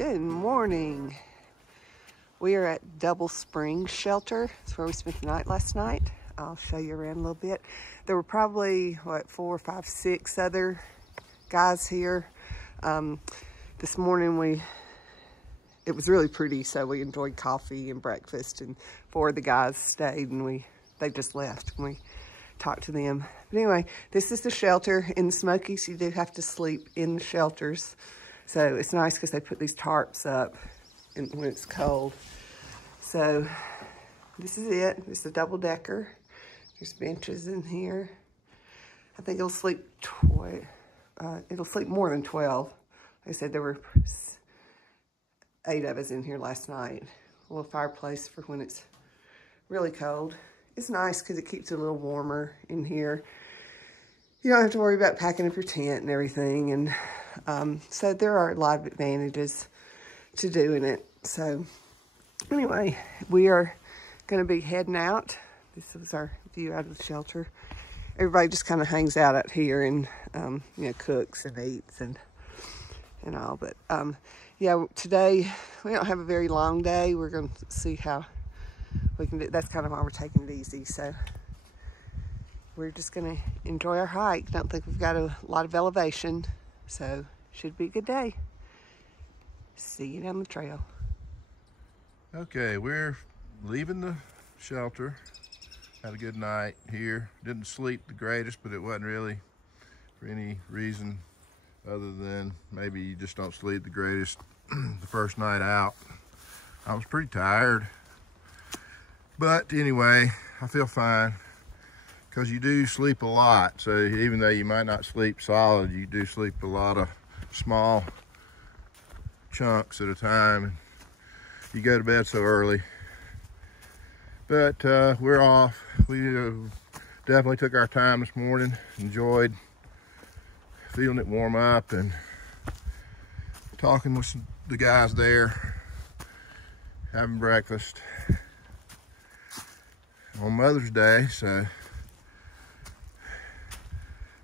Good morning. We are at Double Spring Shelter. That's where we spent the night last night. I'll show you around a little bit. There were probably, 4, 5, 6 other guys here. This morning it was really pretty, so we enjoyed coffee and breakfast, and 4 of the guys stayed and they just left and we talked to them. But anyway, this is the shelter. In the Smokies, you do have to sleep in the shelters. So it's nice because they put these tarps up when it's cold. So this is it. It's a double decker. There's benches in here. I think it'll sleep more than 12. They said there were 8 of us in here last night. A little fireplace for when it's really cold. It's nice because it keeps it a little warmer in here. You don't have to worry about packing up your tent and everything. And so there are a lot of advantages to doing it. So anyway, we are going to be heading out. This was our view out of the shelter. Everybody just kind of hangs out here and cooks and eats and all. But yeah, today we don't have a very long day. We're going to see how we can do. That's kind of why we're taking it easy. So we're just going to enjoy our hike. Don't think we've got a lot of elevation, so should be a good day. See you down the trail. Okay, we're leaving the shelter. Had a good night here. Didn't sleep the greatest, but it wasn't really for any reason other than maybe you just don't sleep the greatest the first night out. I was pretty tired, but anyway, I feel fine because you do sleep a lot. So even though you might not sleep solid, you do sleep a lot of small chunks at a time. You go to bed so early. But we're off. We definitely took our time this morning, enjoyed feeling it warm up and talking with the guys there, having breakfast on Mother's Day. So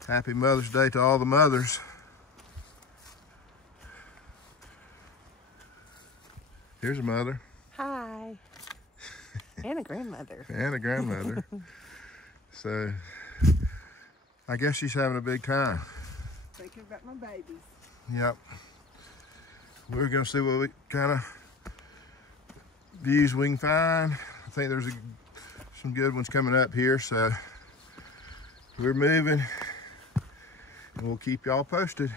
happy Mother's Day to all the mothers. Here's a mother. Hi. And a grandmother. And a grandmother. So I guess she's having a big time. Thinking about my babies. Yep. We're gonna see what kind of views we can find. I think there's some good ones coming up here, so we're moving and we'll keep y'all posted.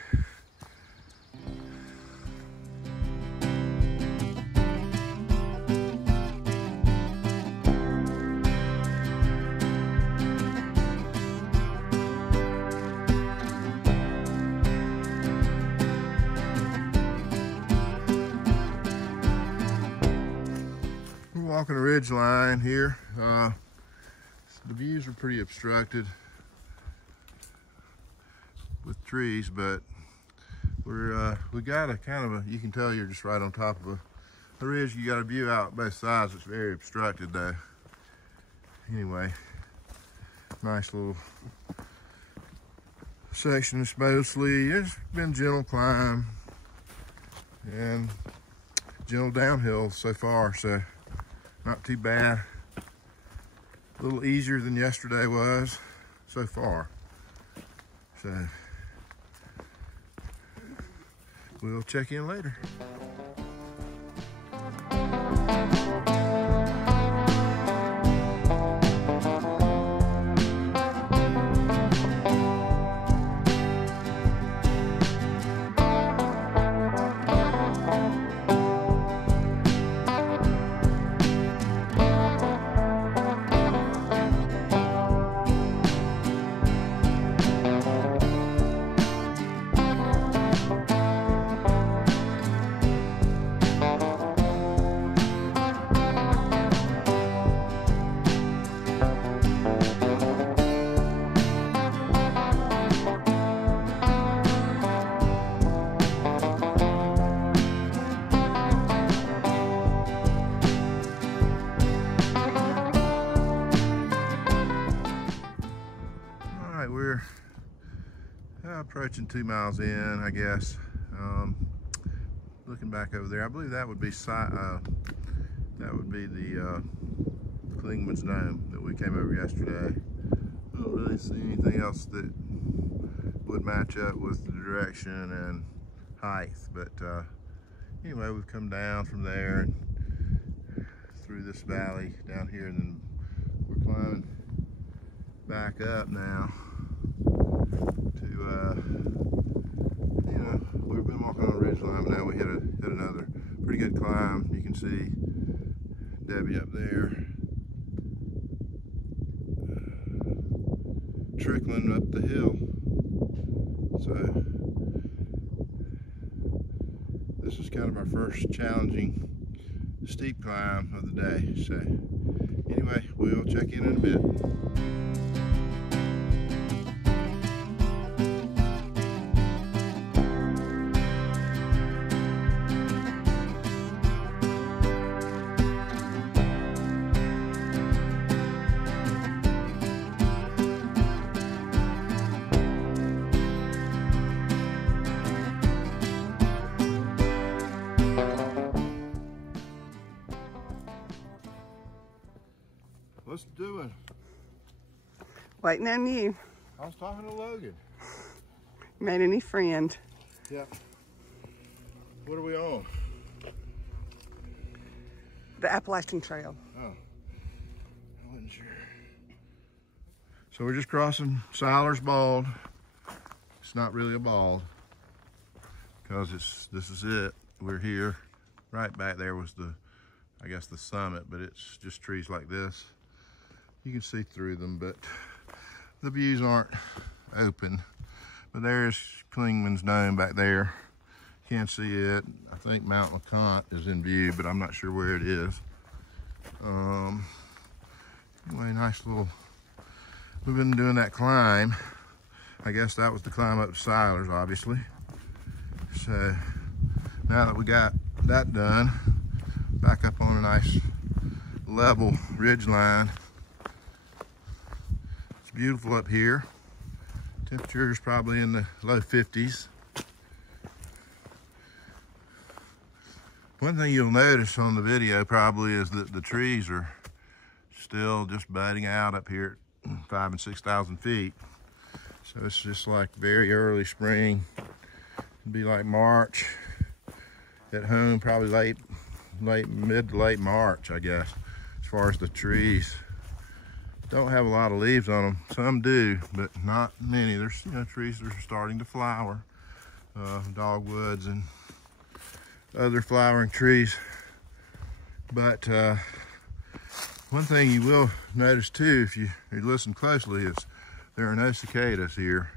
Walking a ridge line here. The views are pretty obstructed with trees, but we got a kind of you can tell you're just right on top of a ridge. You got a view out both sides. It's very obstructed though. Anyway, nice little section. It's been gentle climb and gentle downhill so far, so not too bad. A little easier than yesterday was so far. So we'll check in later. approaching 2 miles in, I guess. looking back over there, I believe that would be the Klingman's Dome that we came over yesterday. I don't really see anything else that would match up with the direction and height, but anyway, we've come down from there and through this valley down here, and then we're climbing back up now to you know, we've been walking on a ridge line, but now we hit another pretty good climb. You can see Debbie up there trickling up the hill. So this is kind of our first challenging steep climb of the day. So anyway, we'll check in a bit. What's doing? Waiting on you. I was talking to Logan. Made any friend? Yeah. What are we on? The Appalachian Trail. Oh, I wasn't sure. So we're just crossing Siler's Bald. It's not really a bald because this is it. We're here. Right back there was I guess the summit, but it's just trees like this. You can see through them, but the views aren't open. But there's Klingman's Dome back there. Can't see it. I think Mount LeConte is in view, but I'm not sure where it is. Anyway, nice little, we've been doing that climb. I guess that was the climb up to Siler's, obviously. So now that we got that done, back up on a nice level ridge line. It's beautiful up here. Temperature is probably in the low 50s. One thing you'll notice on the video probably is that the trees are still just budding out up here at 5,000 and 6,000 feet. So it's just like very early spring. It'd be like March at home, probably mid to late March, I guess, as far as the trees. Don't have a lot of leaves on them. Some do, but not many. There's, you know, trees that are starting to flower, dogwoods and other flowering trees. But one thing you will notice too, if you listen closely, is there are no cicadas here.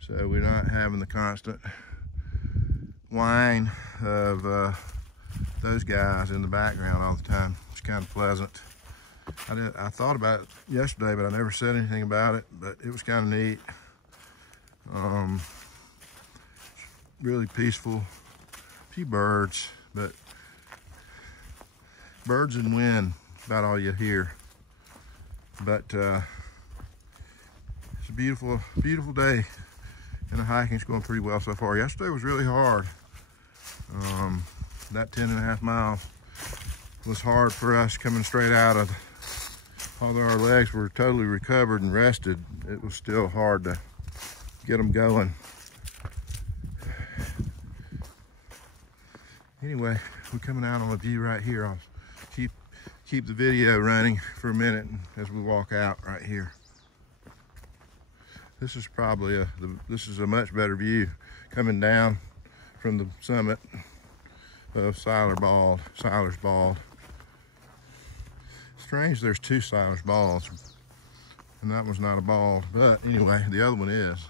So we're not having the constant whine of those guys in the background all the time. It's kind of pleasant. I thought about it yesterday, but I never said anything about it, but it was kind of neat. Really peaceful. A few birds, but birds and wind, about all you hear. But it's a beautiful, beautiful day, and the hiking's going pretty well so far. Yesterday was really hard. That 10.5 miles was hard for us coming straight out of. Although our legs were totally recovered and rested, it was still hard to get them going. Anyway, we're coming out on a view right here. I'll keep the video running for a minute as we walk out right here. This is probably this is a much better view coming down from the summit of Siler's Bald. Strange there's two Siler's Balds, and that one's not a bald, but anyway, the other one is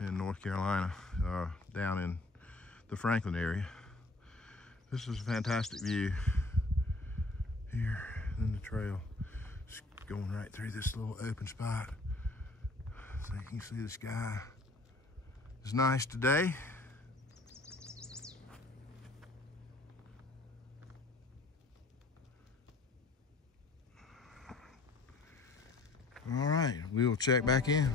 in North Carolina, down in the Franklin area. This is a fantastic view here in the trail. Just going right through this little open spot. So you can see the sky is nice today. All right, we will check back in.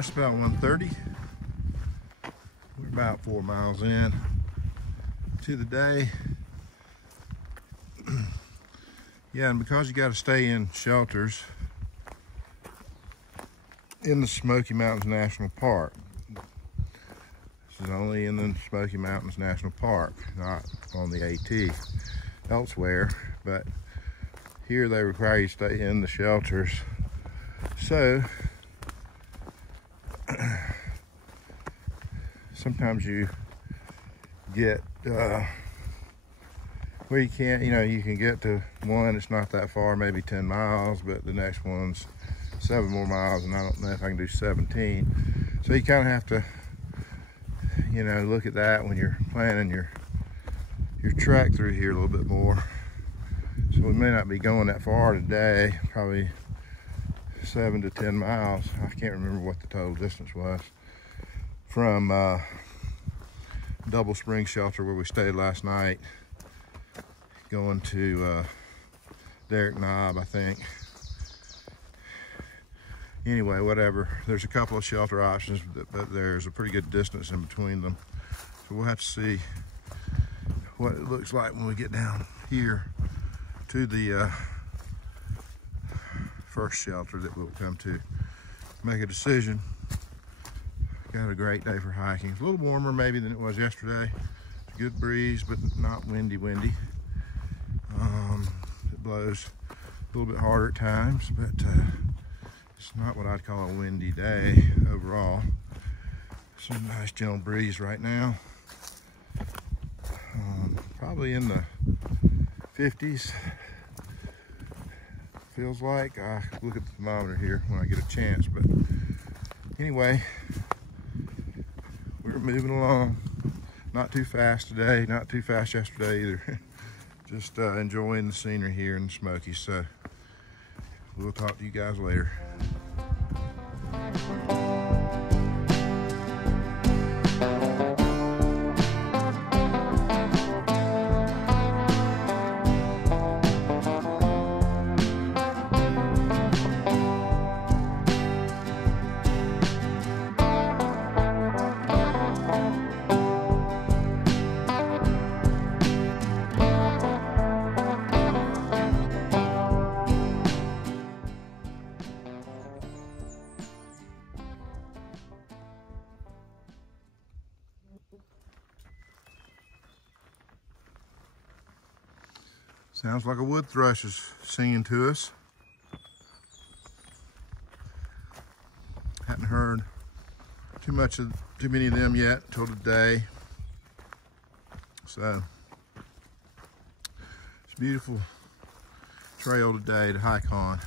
That's about 1:30. We're about 4 miles in to the day. Yeah, and because you got to stay in shelters in the Smoky Mountains National Park. This is only in the Smoky Mountains National Park, not on the AT elsewhere, but here they require you to stay in the shelters. So sometimes you get where you can't, you can get to one, it's not that far, maybe 10 miles, but the next one's 7 more miles, and I don't know if I can do 17. So you kind of have to, look at that when you're planning your trek through here a little bit more. So we may not be going that far today, probably 7 to 10 miles. I can't remember what the total distance was from Double Spring Shelter where we stayed last night, going to Derrick Knob, I think. Anyway, whatever. There's a couple of shelter options, but there's a pretty good distance in between them. So we'll have to see what it looks like when we get down here to the first shelter that we'll come to. Make a decision. Got a great day for hiking. It's a little warmer maybe than it was yesterday. It's a good breeze, but not windy. It blows a little bit harder at times, but it's not what I'd call a windy day overall. Some nice gentle breeze right now. Probably in the 50s. Feels like. I look at the thermometer here when I get a chance, but anyway, we're moving along. Not too fast today, not too fast yesterday either. Just enjoying the scenery here in the Smokies. So we'll talk to you guys later. Sounds like a wood thrush is singing to us. Hadn't heard too many of them yet till today. So it's a beautiful trail today to hike on.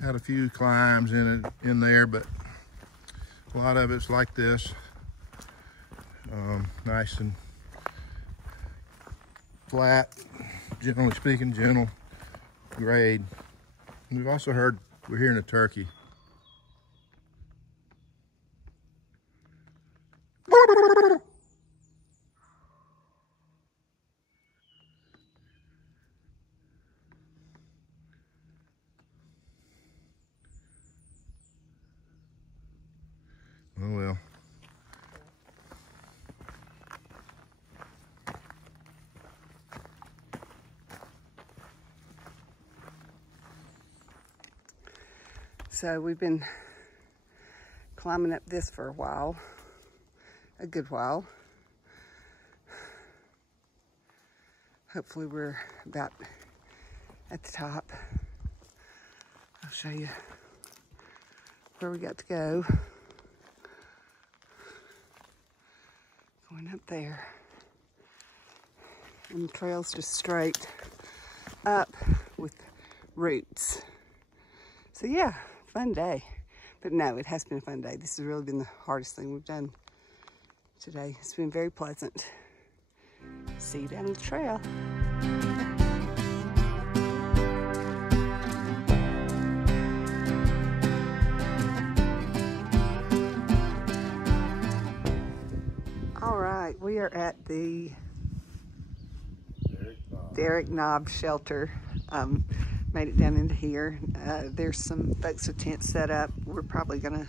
Had a few climbs in there, but a lot of it's like this. Nice and flat, generally speaking, gentle grade. And we've also heard we're hearing a turkey. Oh well. So we've been climbing up this for a while, a good while. Hopefully we're about at the top. I'll show you where we got to go. Going up there. And the trail's just straight up with roots. So yeah, fun day. But no, it has been a fun day. This has really been the hardest thing we've done today. It's been very pleasant. See you down the trail. All right, we are at the Derrick Knob shelter. made it down into here. There's some folks with tents set up. We're probably gonna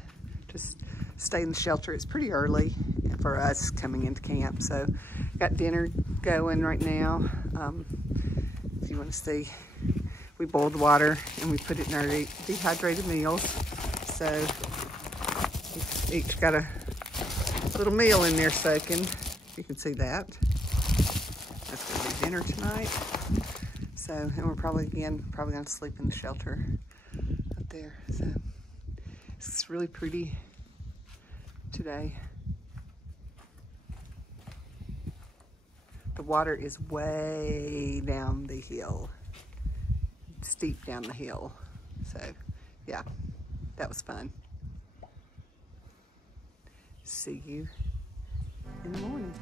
just stay in the shelter. It's pretty early for us coming into camp, so got dinner going right now. If you want to see, we boiled water and we put it in our dehydrated meals. So each got a little meal in there soaking. You can see that. That's gonna be dinner tonight. So, and we're probably gonna sleep in the shelter up there. So it's really pretty today. The water is way down the hill, steep down the hill. So yeah, that was fun. See you in the morning.